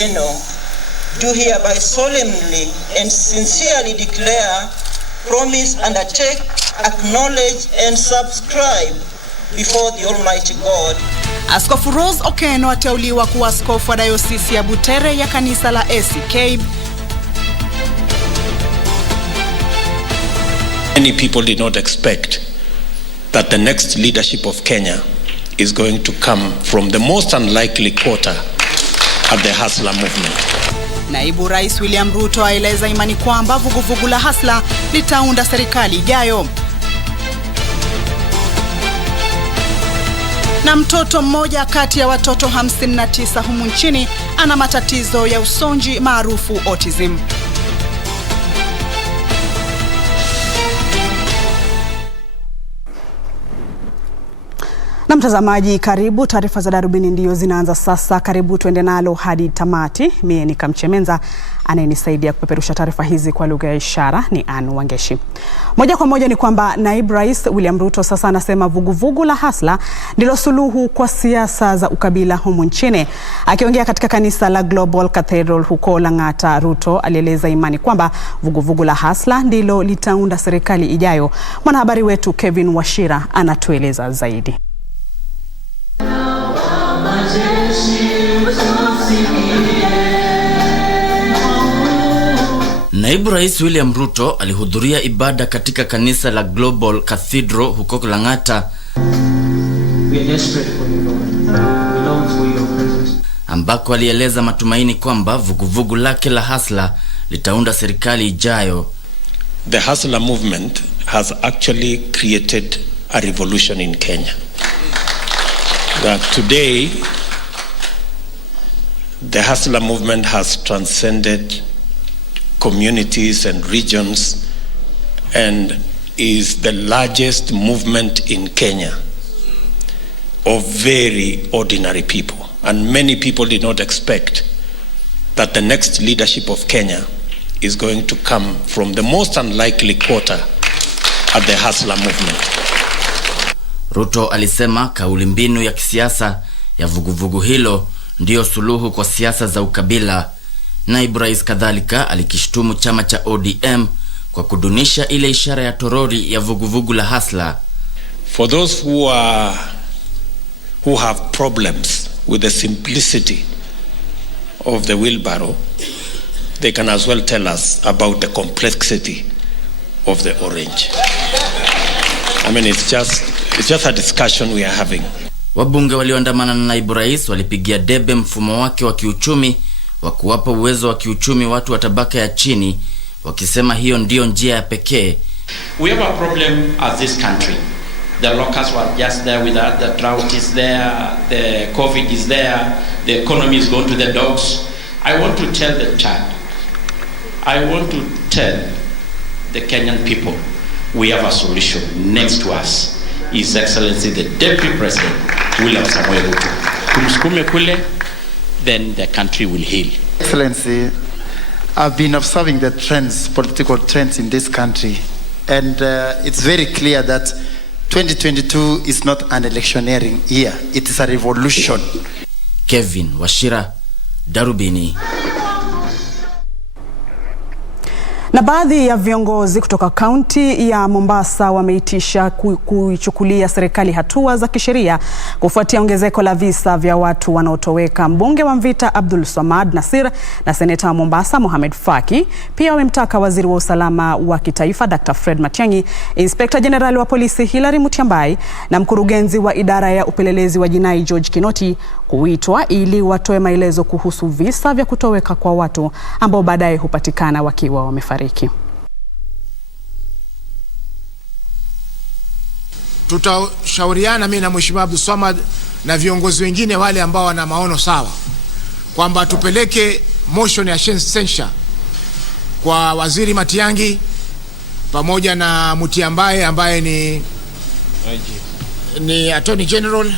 Do hereby solemnly and sincerely declare, promise, undertake, acknowledge and subscribe before the Almighty God. Askofu Rose Okeno ateuliwa kuwa askofu wa dayosisi ya Butere ya kanisa la ACK. Many people did not expect that the next leadership of Kenya is going to come from the most unlikely quarter at the Hustler movement. Naibu Rais William Ruto aeleza imani kwamba vuguvugu la Hustler litaunda serikali ijayo. Na mtoto mmoja kati ya watoto 59 humu nchini ana matatizo ya usonji maarufu autism. Na mtazamaji, karibu. Taarifa za Darubini ndio zinaanza sasa. Karibu tuende nalo hadi tamati. Mie ni Kamche Menza, anayenisaidia kupeperusha taarifa hizi kwa lugha ya ishara ni Wangeshi. Moja kwa moja ni kwamba Naibu Rais William Ruto sasa anasema vuguvugu la Hustler ndilo suluhu kwa siasa za ukabila humu nchini. Akiongea katika kanisa la Global Cathedral huko Lang'ata, Ruto alieleza imani kwamba vuguvugu la Hustler ndilo litaunda serikali ijayo. Mwanahabari wetu Kevin Washira anatueleza zaidi. Naibu Rais William Ruto alihudhuria ibada katika kanisa la Global Cathedral huko Lang'ata, ambako alieleza matumaini kwamba vuguvugu lake la Hustler litaunda serikali ijayo. The Hustler movement has actually created a revolution in Kenya. That today the Hustler movement has transcended communities and regions and is the largest movement in Kenya of very ordinary people. And many people did not expect that the next leadership of Kenya is going to come from the most unlikely quarter at the Hustler movement. Ruto alisema kauli mbinu ya kisiasa ya vuguvugu hilo ndio suluhu kwa siasa za ukabila. Naibu Rais kadhalika alikishtumu chama cha ODM kwa kudunisha ile ishara ya torori ya vuguvugu la Hustler. For those who have problems with the simplicity of the wheelbarrow, they can as well tell us about the complexity of the orange. I mean, it's just a discussion we are having. Wabunge walioandamana na Naibu Rais walipigia debe mfumo wake wa kiuchumi wa kuwapa uwezo wa kiuchumi watu wa tabaka ya chini, wakisema hiyo ndio njia ya pekee. We have a problem as this country. The locusts were just there with us, the drought is there, the COVID is there, the economy is going to the dogs. I want to tell the child, I want to tell the Kenyan people, we have a solution. Next to us His Excellency the Deputy President William Samoei Ruto. Kumsukume kule, then the country will heal. Excellency, I've been observing the trends, political trends in this country, and it's very clear that 2022 is not an electioneering year. It is a revolution. Kevin Washira, Darubini. Na baadhi ya viongozi kutoka kaunti ya Mombasa wameitisha kuichukulia serikali hatua za kisheria kufuatia ongezeko la visa vya watu wanaotoweka. Mbunge wa Mvita Abdul Samad Nasir na seneta wa Mombasa Mohamed Faki pia wamemtaka waziri wa usalama wa kitaifa Dr. Fred Matiang'i, Inspector General wa polisi Hilary Mutyambai na mkurugenzi wa idara ya upelelezi wa jinai George Kinoti kuitwa ili watoe maelezo kuhusu visa vya kutoweka kwa watu ambao baadaye hupatikana wakiwa wamefariki. Tutashauriana mimi na Mheshimiwa Abdul Samad na viongozi wengine wale ambao wana maono sawa kwamba tupeleke motion ya censure kwa waziri Matiang'i pamoja na Mutyambai ambaye ni Attorney General,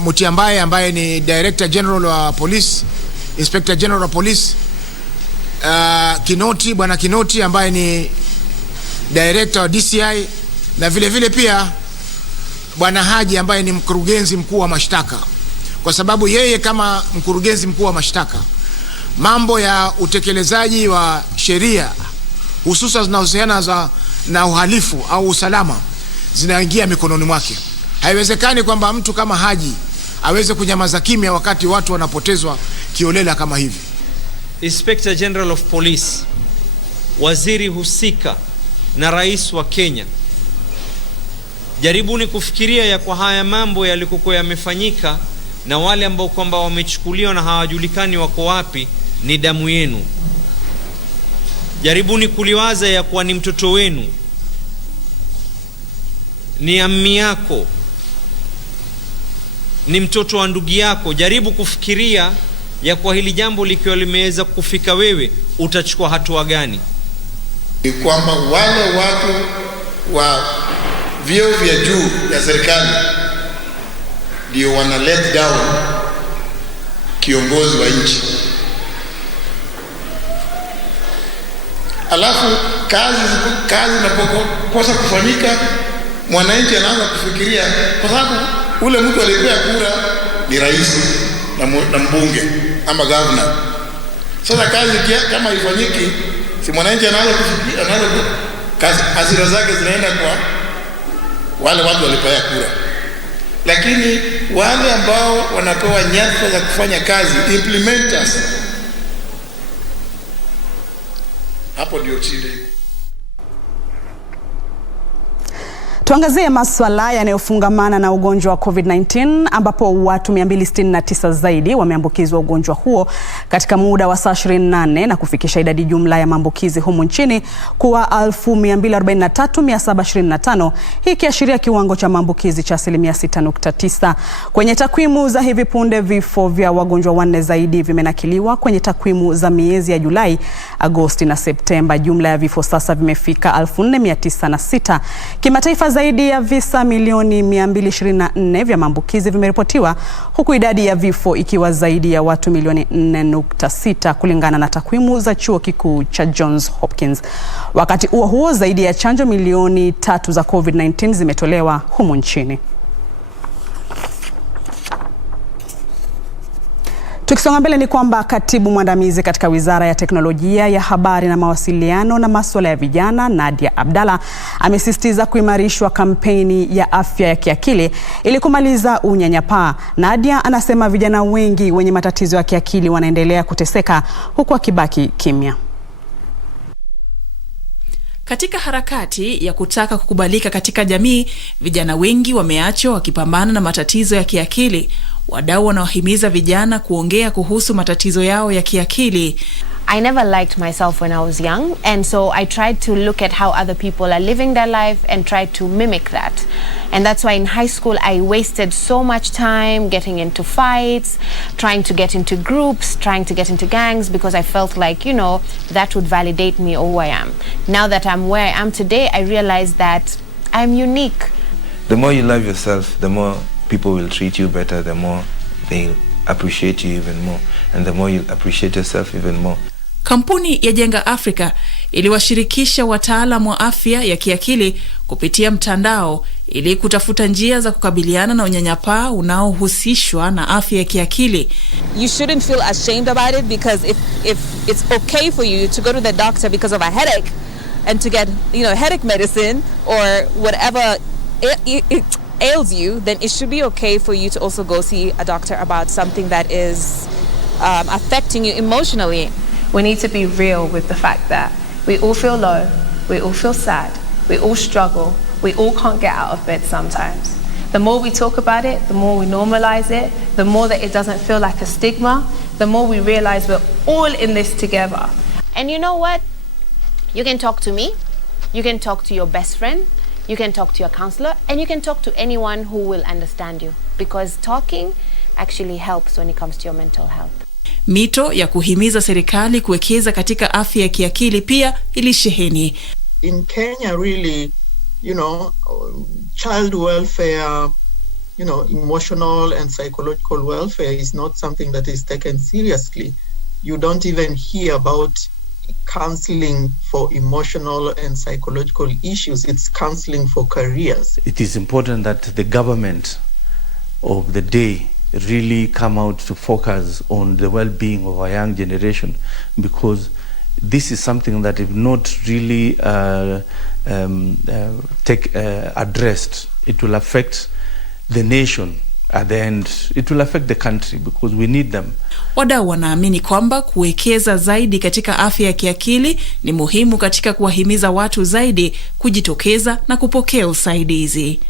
Mutyambai ambaye ni Director General wa Police, Inspector General wa Police, Kinoti, bwana Kinoti ambaye ni Director wa DCI, na vile vile pia bwana Haji ambaye ni mkurugenzi mkuu wa mashtaka. kwa sababu yeye kama mkurugenzi mkuu wa mashtaka, mambo ya utekelezaji wa sheria hususan zinazohusiana na uhalifu au usalama zinaingia mikononi mwake. Haiwezekani kwamba mtu kama Haji aweze kunyamaza kimya wakati watu wanapotezwa kiolela kama hivi. Inspector General of Police, waziri husika na rais wa Kenya, jaribuni kufikiria ya kwa haya mambo yalikokuwa yamefanyika na wale ambao kwamba wamechukuliwa na hawajulikani wako wapi ni damu yenu. Jaribuni kuliwaza ya kwa ni mtoto wenu, ni ammi yako, ni mtoto wa ndugu yako. Jaribu kufikiria ya kwa hili jambo likiwa limeweza kufika wewe, utachukua hatua gani? Ni kwamba wale watu wa vyeo vya juu ya serikali ndio wana let down kiongozi wa nchi. Alafu kazi inapokosa kufanyika, mwananchi anaanza kufikiria, kwa sababu ule mtu aliyepea kura ni rais na mbunge ama governor. Sasa kazi kama ifanyiki, si mwananchi anaanza kufikiria, hasira zake zinaenda kwa wale watu walipea kura. Lakini wale ambao wanapewa nyadhifa za kufanya kazi, implementers, hapo ndio shida. Tuangazie masuala yanayofungamana na ugonjwa wa COVID-19 ambapo watu 269 zaidi wameambukizwa ugonjwa huo katika muda wa saa 24 na kufikisha idadi jumla ya maambukizi humu nchini kuwa 243,725, hii ikiashiria kiwango cha maambukizi cha 6.9. Kwenye takwimu za hivi punde, vifo vya wagonjwa 4 zaidi vimenakiliwa kwenye takwimu za miezi ya Julai, Agosti na Septemba. Jumla ya vifo sasa vimefika 4,906. Kimataifa, zaidi ya visa milioni 224 vya maambukizi vimeripotiwa, huku idadi ya vifo ikiwa zaidi ya watu milioni 4.6 kulingana na takwimu za chuo kikuu cha Johns Hopkins. Wakati huo huo, zaidi ya chanjo milioni 3 za COVID-19 zimetolewa humu nchini. Tukisonga mbele ni kwamba katibu mwandamizi katika Wizara ya Teknolojia ya Habari na Mawasiliano na masuala ya vijana, Nadia Abdalla, amesisitiza kuimarishwa kampeni ya afya ya kiakili ili kumaliza unyanyapaa. Nadia anasema vijana wengi wenye matatizo ya kiakili wanaendelea kuteseka huku akibaki kimya. Katika harakati ya kutaka kukubalika katika jamii, vijana wengi wameachwa wakipambana na matatizo ya kiakili. Wadau wanawahimiza vijana kuongea kuhusu matatizo yao ya kiakili. I never liked myself when I was young, and so I tried to look at how other people are living their life and tried to mimic that. And that's why in high school I wasted so much time getting into fights, trying to get into groups, trying to get into gangs, because I felt like, you know, that would validate me or who I am. Now that I'm where I am today, I realize that I'm unique. The more you love yourself, the more people will treat you better, the more they'll appreciate you even more, and the more you'll appreciate yourself even more. Kampuni ya Jenga Afrika iliwashirikisha wataalamu wa afya ya kiakili kupitia mtandao ili kutafuta njia za kukabiliana na unyanyapaa unaohusishwa na afya ya kiakili. You shouldn't feel ashamed about it, because if it's okay for you to go to the doctor because of a headache and to get, you know, headache medicine or whatever it ails you, then it should be okay for you to also go see a doctor about something that is affecting you emotionally. We need to be real with the fact that we all feel low, we all feel sad, we all struggle, we all can't get out of bed sometimes. The more we talk about it, the more we normalize it, the more that it doesn't feel like a stigma, the more we realize we're all in this together. And you know what? You can talk to me, you can talk to your best friend, you can talk to your counselor, and you can talk to anyone who will understand you, because talking actually helps when it comes to your mental health. Mito ya kuhimiza serikali kuwekeza katika afya ya kiakili pia ilisheheni. In Kenya, really, you know, child welfare, you know, emotional and psychological welfare is not something that is taken seriously. You don't even hear about counseling for emotional and psychological issues. It's counseling for careers. It is important that the government of the day really come out to focus on the well-being of our young generation, because this is something that if not really addressed, it will affect the nation. At the end, it will affect the country because we need them. Wadau wanaamini kwamba kuwekeza zaidi katika afya ya kiakili ni muhimu katika kuwahimiza watu zaidi kujitokeza na kupokea usaidizi.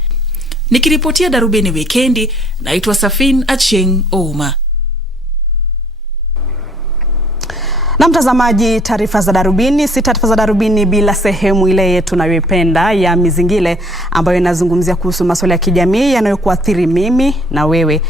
Nikiripotia Darubini Wikendi, naitwa Safin Acheng Ouma. Na mtazamaji, taarifa za Darubini, si taarifa za Darubini bila sehemu ile yetu tunayoipenda ya Mizingile, ambayo inazungumzia kuhusu masuala ya kijamii yanayokuathiri mimi na wewe,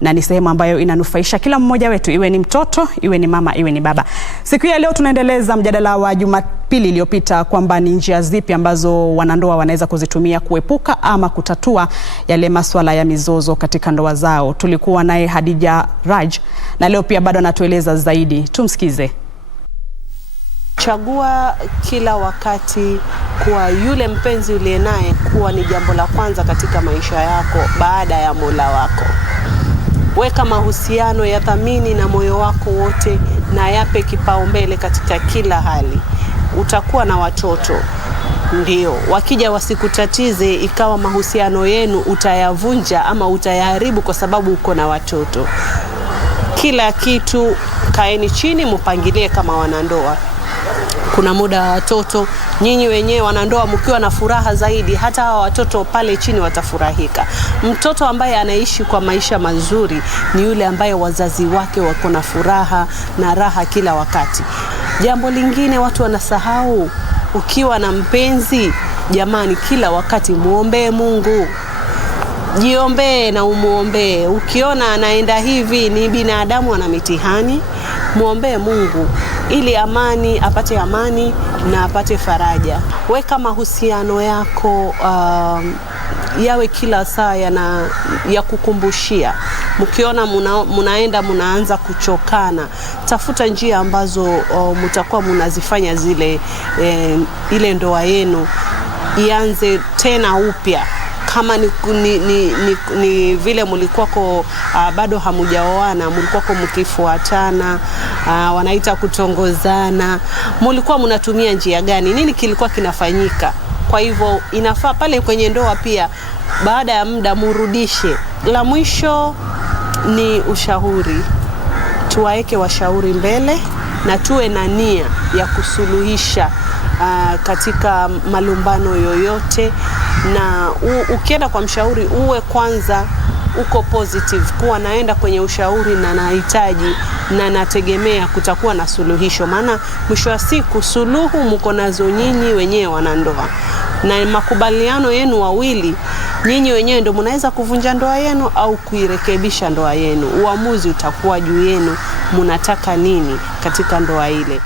na ni sehemu ambayo inanufaisha kila mmoja wetu, iwe ni mtoto, iwe ni mama, iwe ni baba. Siku ya leo tunaendeleza mjadala wa Jumapili iliyopita kwamba ni njia zipi ambazo wanandoa wanaweza kuzitumia kuepuka ama kutatua yale masuala ya mizozo katika ndoa zao. Tulikuwa naye Hadija Raj na leo pia bado anatueleza zaidi. Tumsikize. Chagua kila wakati kuwa yule mpenzi uliye naye kuwa ni jambo la kwanza katika maisha yako baada ya Mola wako. Weka mahusiano ya thamini na moyo wako wote na yape kipaumbele katika kila hali. Utakuwa na watoto, ndio wakija wasikutatize ikawa mahusiano yenu utayavunja ama utayaharibu kwa sababu uko na watoto. Kila kitu kaeni chini mpangilie kama wanandoa. Kuna muda wa watoto, nyinyi wenyewe wanandoa mkiwa na furaha zaidi, hata hawa watoto pale chini watafurahika. Mtoto ambaye anaishi kwa maisha mazuri ni yule ambaye wazazi wake wako na furaha na raha kila wakati. Jambo lingine watu wanasahau, ukiwa na mpenzi, jamani, kila wakati muombe Mungu. Jiombee na umuombe. Ukiona anaenda hivi, ni binadamu ana mitihani, muombe Mungu ili amani, apate amani na apate faraja. Weka mahusiano yako yawe kila saa ya kukumbushia. Mkiona mnaanza kuchokana, tafuta njia ambazo mtakuwa mnazifanya zile ile ndoa yenu ianze tena upya. Kama ni vile mlikuwako bado hamujaoana, mlikuwako mkifuatana, wanaita kutongozana, mlikuwa mnatumia njia gani? Nini kilikuwa kinafanyika? Kwa hivyo inafaa pale kwenye ndoa pia baada ya muda murudishe. La mwisho ni ushauri. Tuwaeke washauri mbele na tuwe na nia ya kusuluhisha katika malumbano yoyote, na ukienda kwa mshauri uwe kwanza uko positive, kuwa naenda kwenye ushauri na nahitaji na nategemea kutakuwa na suluhisho, maana mwisho wa siku suluhu mko nazo nyinyi wenyewe wanandoa, na makubaliano yenu wawili, nyinyi wenyewe ndio mnaweza kuvunja ndoa yenu au kuirekebisha ndoa yenu. Uamuzi utakuwa juu yenu, mnataka nini katika ndoa ile.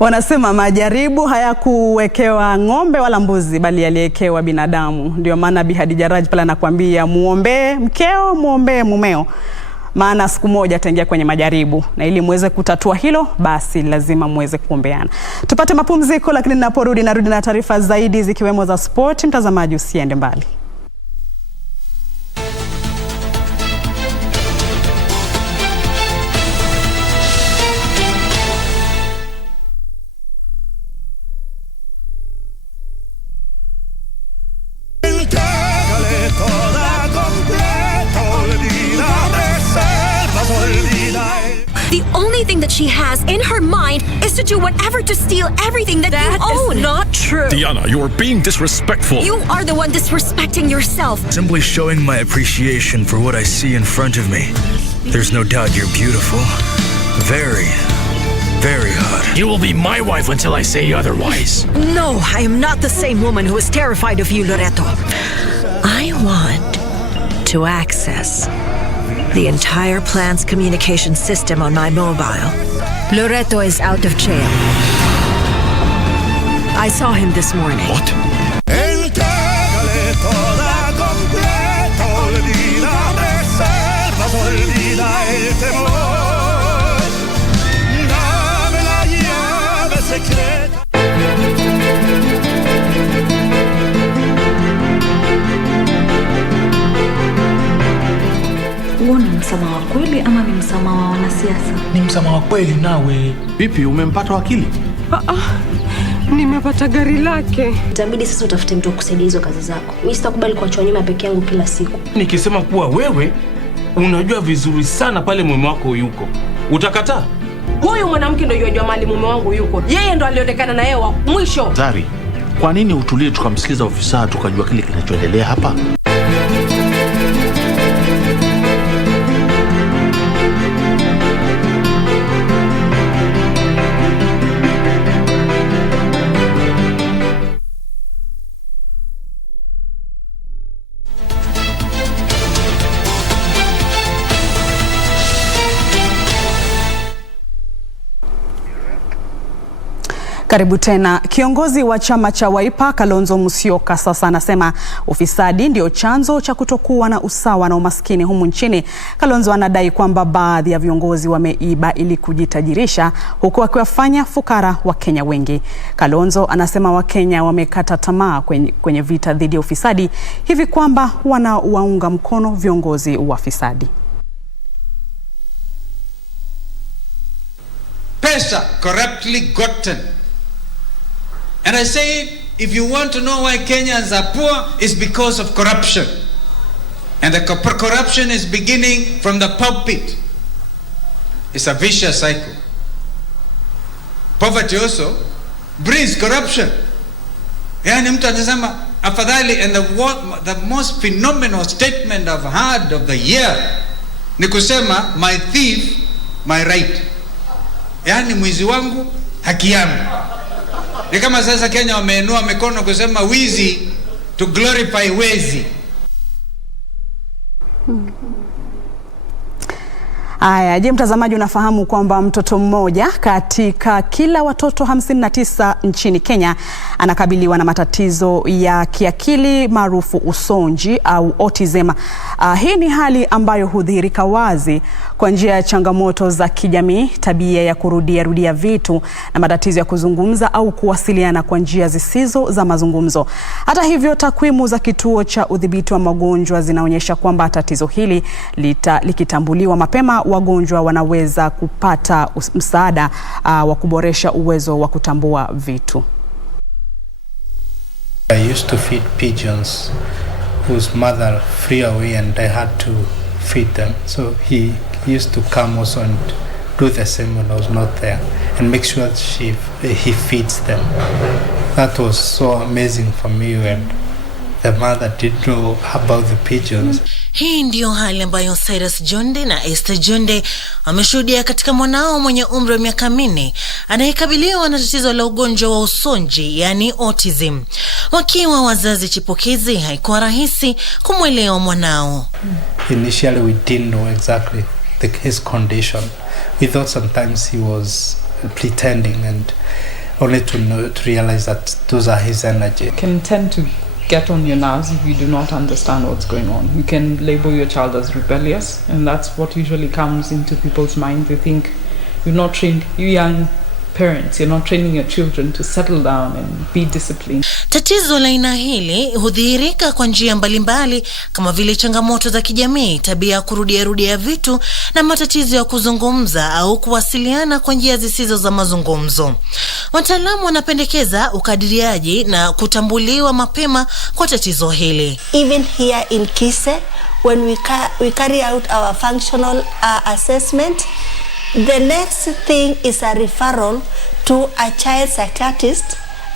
Wanasema majaribu hayakuwekewa ng'ombe wala mbuzi, bali yaliwekewa binadamu. Ndio maana Bi Hadija Raj pala anakuambia muombe mkeo, muombe mumeo, maana siku moja ataingia kwenye majaribu, na ili muweze kutatua hilo basi lazima muweze kuombeana. Tupate mapumziko, lakini ninaporudi narudi na taarifa zaidi zikiwemo za sport. Mtazamaji usiende mbali. The only thing that she has in her mind is to do whatever to steal everything that you own. That is not true. Diana, you are being disrespectful. You are the one disrespecting yourself. Simply showing my appreciation for what I see in front of me. There's no doubt you're beautiful. Very, very hot. You will be my wife until I say otherwise. No, I am not the same woman who is terrified of you, Loreto. I want to access the entire plant's communication system on my mobile. Loreto is out of jail. I saw him this morning. What? huo ni msamaha wa kweli ama ni msamaha wa wanasiasa? Ni msamaha wa kweli. Nawe vipi, umempata wakili? Nimepata gari lake. Itabidi sasa utafute mtu kusaidia hizo kazi zako. Mimi sitakubali kuachwa nyuma peke yangu kila siku. Nikisema kuwa wewe unajua vizuri sana pale mume wako yuko, utakataa? Huyu mwanamke ndio yajua mali mume wangu yuko. Yeye ndo alionekana na yeye wa mwisho. Zari, kwa nini utulie tukamsikiza ofisa tukajua kile kinachoendelea hapa? Karibu tena. Kiongozi wa chama cha Wiper Kalonzo Musyoka sasa anasema ufisadi ndio chanzo cha kutokuwa na usawa na umaskini humu nchini. Kalonzo anadai kwamba baadhi ya viongozi wameiba ili kujitajirisha huku akiwafanya fukara wa Kenya wengi. Kalonzo anasema Wakenya wamekata tamaa kwenye vita dhidi ya ufisadi hivi kwamba wanawaunga mkono viongozi wafisadi. Pesa corruptly gotten. And I say, if you want to know why Kenyans are poor, it's because of corruption. And the corruption is beginning from the pulpit. It's a vicious cycle. Poverty also breeds corruption. Yani mtu anasema afadhali, and the most phenomenal statement I've heard of the year ni kusema my thief, my right. Yani mwizi wangu, haki yangu. Ni kama sasa Kenya wameinua mikono kusema wizi to glorify wezi. Aya, je, mtazamaji unafahamu kwamba mtoto mmoja katika kila watoto 59 nchini Kenya anakabiliwa na matatizo ya kiakili maarufu usonji au autism. Hii ni hali ambayo hudhihirika wazi kwa njia ya changamoto za kijamii, tabia ya kurudia vitu na matatizo ya kuzungumza au kuwasiliana kwa njia zisizo za mazungumzo. Hata hivyo, takwimu za kituo cha udhibiti wa magonjwa zinaonyesha kwamba tatizo hili likitambuliwa mapema, wagonjwa wanaweza kupata msaada wa kuboresha uwezo wa kutambua vitu. I used to feed pigeons whose mother flew away and I had to feed them. So he used to come also and do the same when I was not there and make sure that he feeds them. That was so amazing for me when the mother did know about the pigeons. Hii ndio hali ambayo Cyrus Jonde na Esther Jonde wameshuhudia katika mwanao mwenye umri wa miaka 4 anayekabiliwa na tatizo la ugonjwa wa usonji, yani autism. Wakiwa wazazi chipukizi, haikuwa rahisi kumwelewa mwanao. Initially we didn't know exactly his condition. We thought sometimes he was pretending, and only to realize that those are his energy. Can tend to get on your nerves if you do not understand what's going on. You can label your child as rebellious, and that's what usually comes into people's minds. They think you've not trained, you young parents, you're not training your children to settle down and be disciplined. Tatizo la aina hili hudhihirika kwa njia mbalimbali kama vile changamoto za kijamii, tabia ya kurudia vitu na matatizo ya kuzungumza au kuwasiliana kwa njia zisizo za mazungumzo. Wataalamu wanapendekeza ukadiriaji na kutambuliwa mapema kwa tatizo hili. Even here in Kise, when we carry out our functional assessment, the next thing is a referral to a child psychiatrist,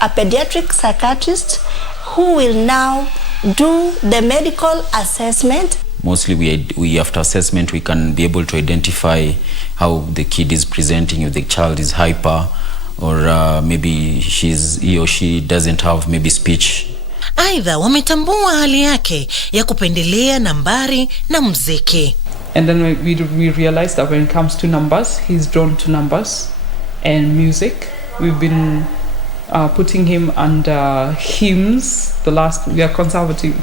a pediatric psychiatrist, who will now do the medical assessment. Mostly we after assessment we can be able to identify how the kid is presenting, if the child is hyper or maybe he or she doesn't have maybe speech. Aidha wametambua hali yake ya kupendelea nambari na muziki. And then we realized that when it comes to numbers, he's drawn to numbers and music. We've been putting him under hymns. We are conservative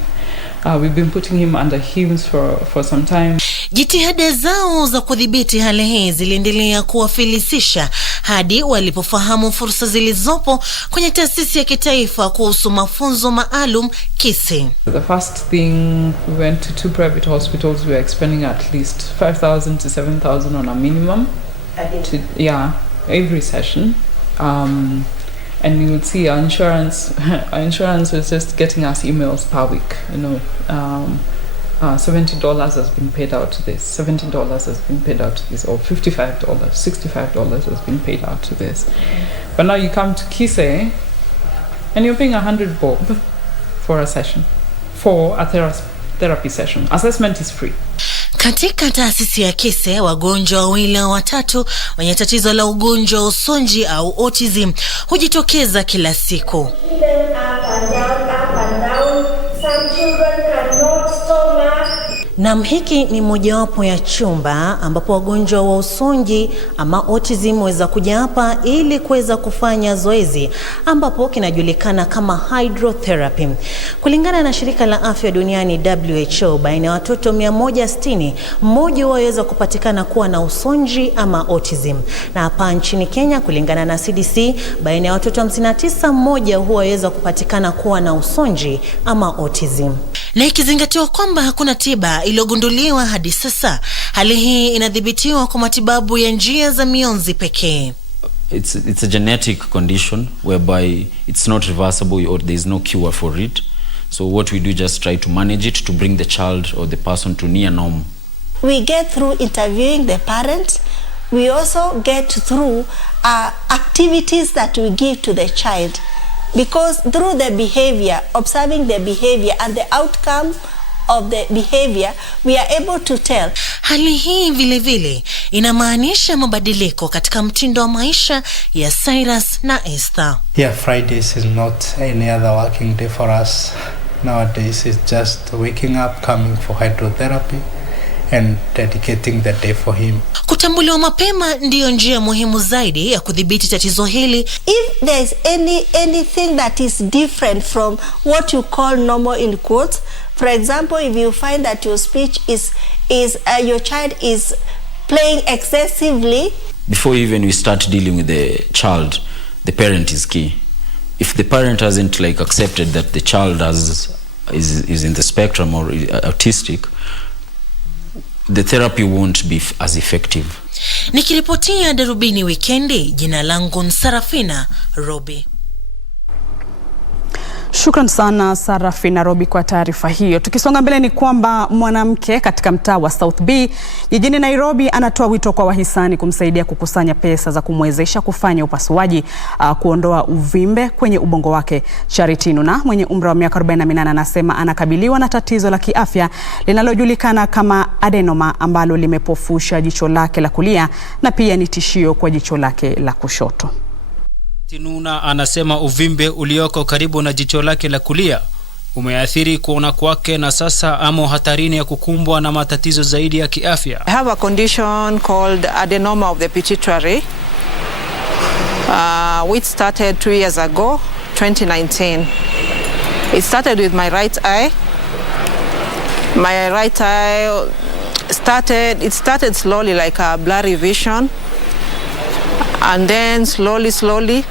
We've been putting him under HIMSS for some time. Jitihada zao za kudhibiti hali hii ziliendelea kuwafilisisha hadi walipofahamu fursa zilizopo kwenye taasisi ya kitaifa kuhusu mafunzo maalum KBC. The first thing, we went to 2 private hospitals. We were expending at least 5,000 to 7,000 on a minimum. Every session. And you would see our insurance was just getting us emails per week, $70 has been paid out to this, $70 has been paid out to this, or $55, $65 has been paid out to this. But now you come to KBC and you're paying 100 bob for a session, for a therapy session. Assessment is free. Katika taasisi ya KBC, wagonjwa wawili au watatu wenye tatizo la ugonjwa wa usonji au autism hujitokeza kila siku. Na hiki ni mojawapo ya chumba ambapo wagonjwa wa usonji ama autism waweza kuja hapa ili kuweza kufanya zoezi ambapo kinajulikana kama hydrotherapy. Kulingana na shirika la afya duniani WHO, baina ya watoto 160 mmoja waweza kupatikana kuwa na usonji ama autism. Na hapa nchini Kenya, kulingana na CDC, baina ya watoto 59 mmoja huweza kupatikana kuwa na usonji ama autism. Na ikizingatiwa kwamba hakuna tiba iliyogunduliwa hadi sasa, hali hii inadhibitiwa kwa matibabu ya njia za mionzi pekee. It's a genetic condition whereby it's not reversible or there is no cure for it. So what we do, just try to manage it to bring the child or the person to near norm. We get through interviewing the parents. We also get through activities that we give to the child. Because through the behavior, observing the behavior and the outcome of the behavior, we are able to tell. Hali hii vile vile inamaanisha mabadiliko katika mtindo wa maisha ya Cyrus na Esther. Fridays is not any other working day for us. Nowadays it's just waking up, coming for hydrotherapy and dedicating the day for him. Kutambuliwa mapema ndiyo njia muhimu zaidi ya kudhibiti tatizo hili. If there is anything that is different from what you call normal in quotes, for example, if you find that your speech your child is playing excessively. Before even we start dealing with the child, the parent is key. If the parent hasn't accepted that the child is in the spectrum or autistic, the therapy won't be as effective. Nikiripotia Darubini Wikendi, jina langu ni Sarafina Robi. Shukran sana Sarafina Robi kwa taarifa hiyo. Tukisonga mbele ni kwamba mwanamke katika mtaa wa South B jijini Nairobi anatoa wito kwa wahisani kumsaidia kukusanya pesa za kumwezesha kufanya upasuaji kuondoa uvimbe kwenye ubongo wake. Charity Nuna mwenye umri wa miaka 48 anasema anakabiliwa na tatizo la kiafya linalojulikana kama adenoma ambalo limepofusha jicho lake la kulia na pia ni tishio kwa jicho lake la kushoto. Nuna anasema uvimbe ulioko karibu na jicho lake la kulia umeathiri kuona kwake na sasa amo hatarini ya kukumbwa na matatizo zaidi ya kiafya. I have a condition called adenoma of the pituitary, which started 2 years ago, 2019. It started with my right eye. My right eye started slowly like a blurry vision, and then slowly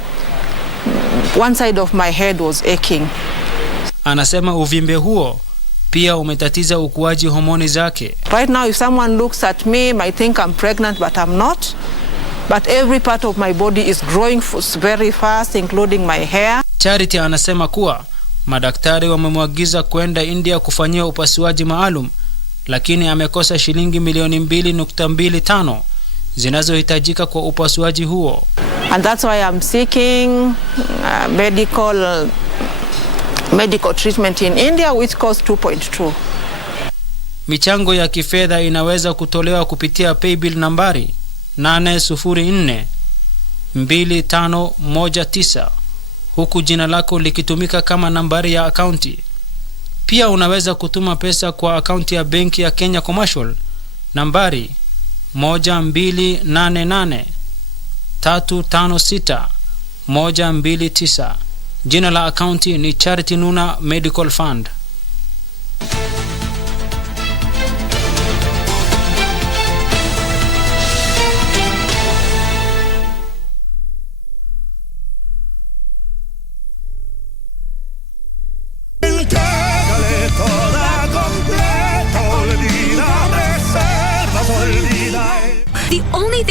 one side of my head was aching. Anasema uvimbe huo pia umetatiza ukuaji homoni zake. Right now if someone looks at me might think I'm pregnant, but I'm not. But every part of my body is growing very fast, including my hair. Charity anasema kuwa madaktari wamemwagiza kwenda India kufanyia upasuaji maalum, lakini amekosa shilingi milioni 2.25 zinazohitajika kwa upasuaji huo. And that's why I'm seeking medical treatment in India, which costs 2.2. Michango ya kifedha inaweza kutolewa kupitia paybill nambari 804-2519 huku jina lako likitumika kama nambari ya akaunti. Pia unaweza kutuma pesa kwa akaunti ya benki ya Kenya Commercial nambari 1288-356-129. Jina la akaunti ni Charity Nuna Medical Fund.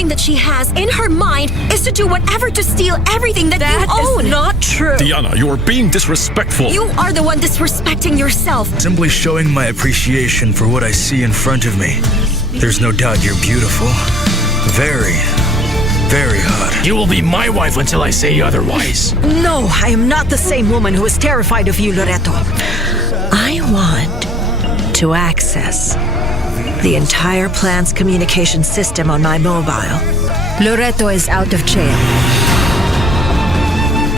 thing that she has in her mind is to do whatever to steal everything that you own. That is not true. Diana, you're being disrespectful. You are the one disrespecting yourself. Simply showing my appreciation for what I see in front of me. There's no doubt you're beautiful. Very, very hot. You will be my wife until I say otherwise. No, I am not the same woman who is terrified of you, Loreto. I want to access the entire plant's communication system on my mobile. Loreto is out of jail.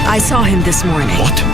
I saw him this morning. What?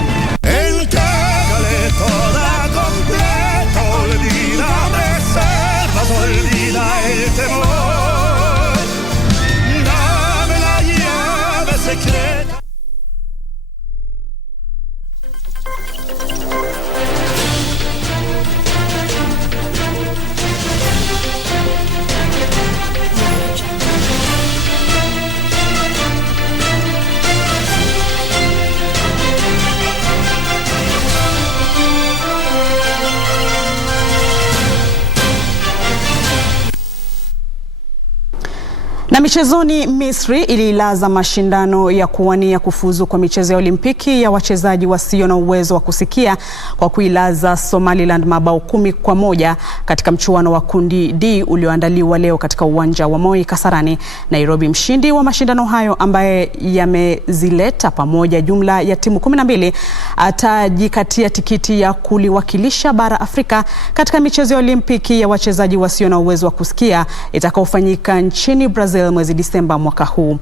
Na michezoni, Misri ililaza mashindano ya kuwania kufuzu kwa michezo ya Olimpiki ya wachezaji wasio na uwezo wa kusikia kwa kuilaza Somaliland mabao 10-1 katika mchuano wa kundi D ulioandaliwa leo katika uwanja wa Moi Kasarani, Nairobi. Mshindi wa mashindano hayo ambaye yamezileta pamoja jumla ya timu 12 atajikatia tikiti ya kuliwakilisha bara Afrika katika michezo ya Olimpiki ya wachezaji wasio na uwezo wa kusikia itakaofanyika nchini Brazil mwezi Disemba mwaka huu.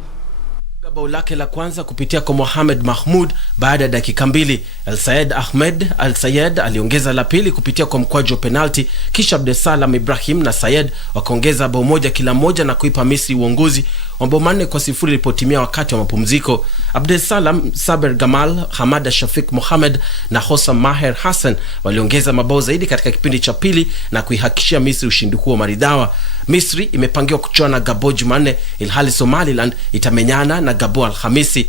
Bao lake la kwanza kupitia kwa Mohamed Mahmoud baada ya dakika 2. El-Sayed Ahmed Al-Sayed aliongeza la pili kupitia kwa mkwaju wa penalti, kisha Abdesalam Ibrahim na Sayed wakaongeza bao moja kila moja na kuipa Misri uongozi wa bao 4-0 ilipotimia wakati wa mapumziko. Abdesalam, Saber Gamal, Hamada Shafiq Mohamed na Hossam Maher Hassan waliongeza mabao zaidi katika kipindi cha pili na kuihakikishia Misri ushindi huo maridhawa. Misri imepangiwa kuchuana na Gabon Jumanne, ilhali Somaliland itamenyana na Gabon Alhamisi.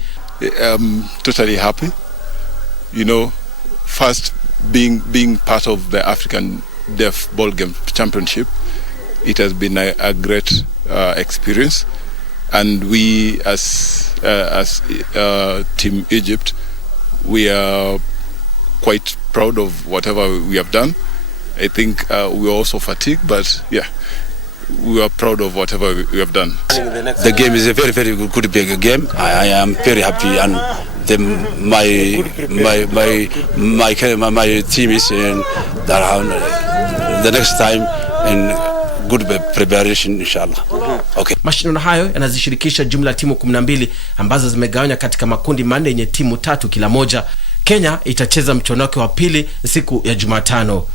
Totally happy. You know, first being part of the African Deaf Ball Game Championship, it has been a great experience, and we as Team Egypt, we are quite proud of whatever we have done. I think we are also fatigued, but yeah, we are proud of whatever we have done. The game is a very, very good big game. I am very happy, and my team is in the next time in good preparation, inshallah. Okay. Mashindano hayo yanazishirikisha jumla timu 12 ambazo zimegawanywa katika makundi 4 yenye timu 3 kila moja. Kenya itacheza mchuano wake wa pili siku ya Jumatano.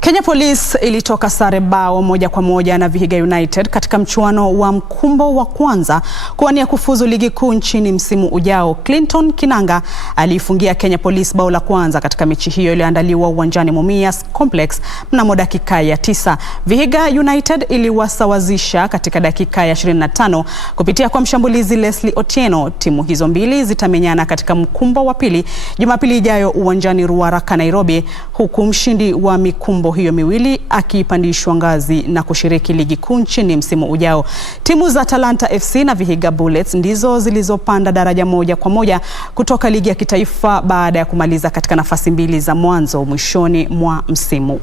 Kenya Police ilitoka sare bao 1-1 na Vihiga United katika mchuano wa mkumbo wa kwanza kuwania kufuzu ligi kuu nchini msimu ujao. Clinton Kinanga alifungia Kenya Police bao la kwanza katika mechi hiyo iliyoandaliwa uwanjani Mumias Complex mnamo dakika ya 9. Vihiga United iliwasawazisha katika dakika ya 25 kupitia kwa mshambulizi Leslie Otieno. Timu hizo mbili zitamenyana katika mkumbo wa pili Jumapili ijayo uwanjani Ruaraka, Nairobi, huku mshindi wa mikumbo hiyo miwili akipandishwa ngazi na kushiriki ligi kuu nchini msimu ujao. Timu za Talanta FC na Vihiga Bullets ndizo zilizopanda daraja 1-1 kutoka ligi ya kitaifa baada ya kumaliza katika nafasi 2 za mwanzo mwishoni mwa msimu.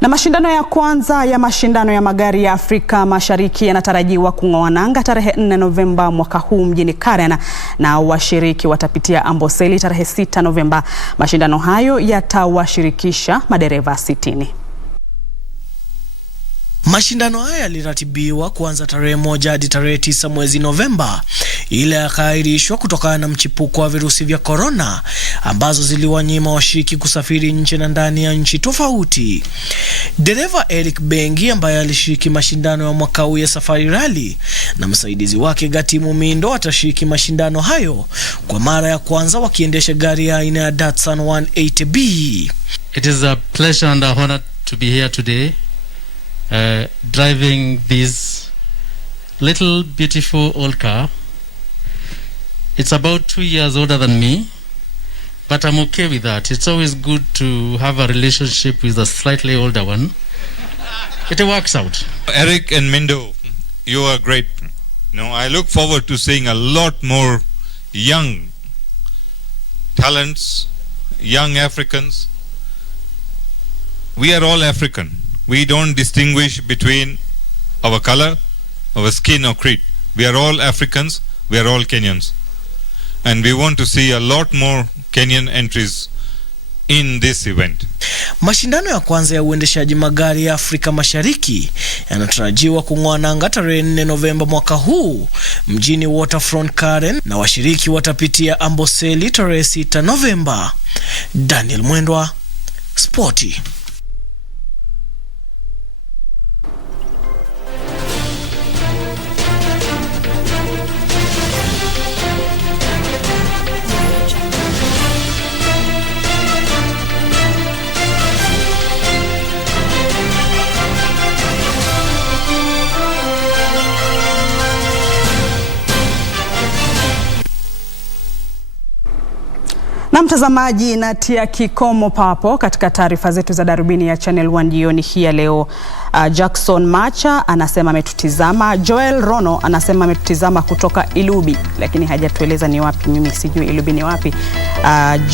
Na mashindano ya kwanza ya mashindano ya magari ya Afrika Mashariki yanatarajiwa kung'oa nanga tarehe 4 Novemba mwaka huu mjini Karen, na washiriki watapitia Amboseli tarehe 6 Novemba. Mashindano hayo yatawashirikisha madereva 60. Mashindano haya yaliratibiwa kuanza tarehe 1 hadi tarehe 9 mwezi Novemba, ila yakaahirishwa kutokana na mchipuko wa virusi vya corona ambazo ziliwanyima washiriki kusafiri nje na ndani ya nchi tofauti. Dereva Eric Bengi ambaye alishiriki mashindano ya mwaka huu ya Safari Rally na msaidizi wake Gatimu Mindo atashiriki mashindano hayo kwa mara ya kwanza wakiendesha gari ya aina ya Datsun 180B. It is a pleasure and a honor to be here today. Driving this little beautiful old car It's about 2 years older than me, but I'm okay with that. It's always good to have a relationship with a slightly older one. It works out. Eric and Mindo, you are great. I look forward to seeing a lot more young talents, young Africans. We are all African. We don't distinguish between our color, our skin or creed. We are all Africans. We are all Kenyans. And we want to see a lot more Kenyan entries in this event. Mashindano ya kwanza ya uendeshaji magari ya Afrika Mashariki yanatarajiwa kung'oa nanga tarehe 4 Novemba mwaka huu mjini Waterfront Karen, na washiriki watapitia Amboseli tarehe 6 Novemba. Daniel Mwendwa, Sporti. Na mtazamaji, natia kikomo papo katika taarifa zetu za Darubini ya Channel 1 jioni hii ya leo. Jackson Macha anasema ametutizama. Joel Rono anasema ametutizama kutoka Ilubi, lakini hajatueleza ni wapi. Mimi sijui Ilubi ni wapi.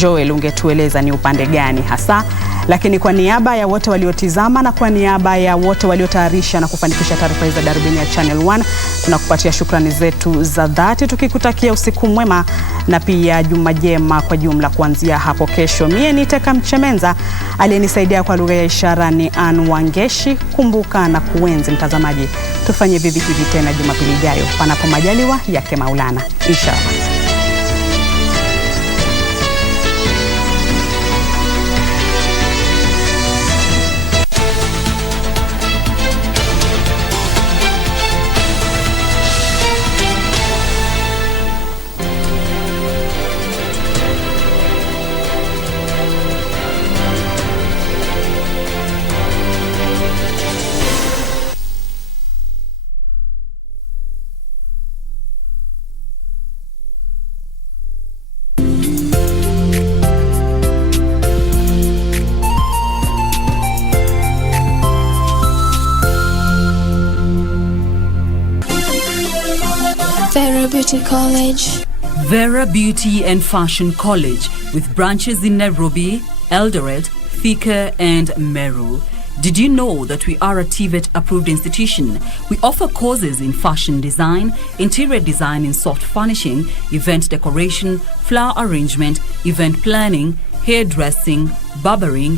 Joel, ungetueleza ni upande gani hasa? Lakini kwa niaba ya wote waliotizama na kwa niaba ya wote waliotayarisha na kufanikisha taarifa hizi za Darubini ya Channel 1, tunakupatia shukrani zetu za dhati, tukikutakia usiku mwema na pia juma jema kwa jumla kuanzia hapo kesho. Mie ni Kamche Menza, aliyenisaidia kwa lugha ya ishara ni Ann Wangeshi. Kumbuka na kuenzi mtazamaji, tufanye vivi hivi tena Jumapili ijayo panapo majaliwa yake Maulana, inshallah. Vera Beauty College. Vera Beauty and Fashion College, with branches in Nairobi, Eldoret, Thika and Meru. Did you know that we are a TVET approved institution? We offer courses in fashion design, interior design in soft furnishing, event decoration, flower arrangement, event planning, hairdressing, barbering,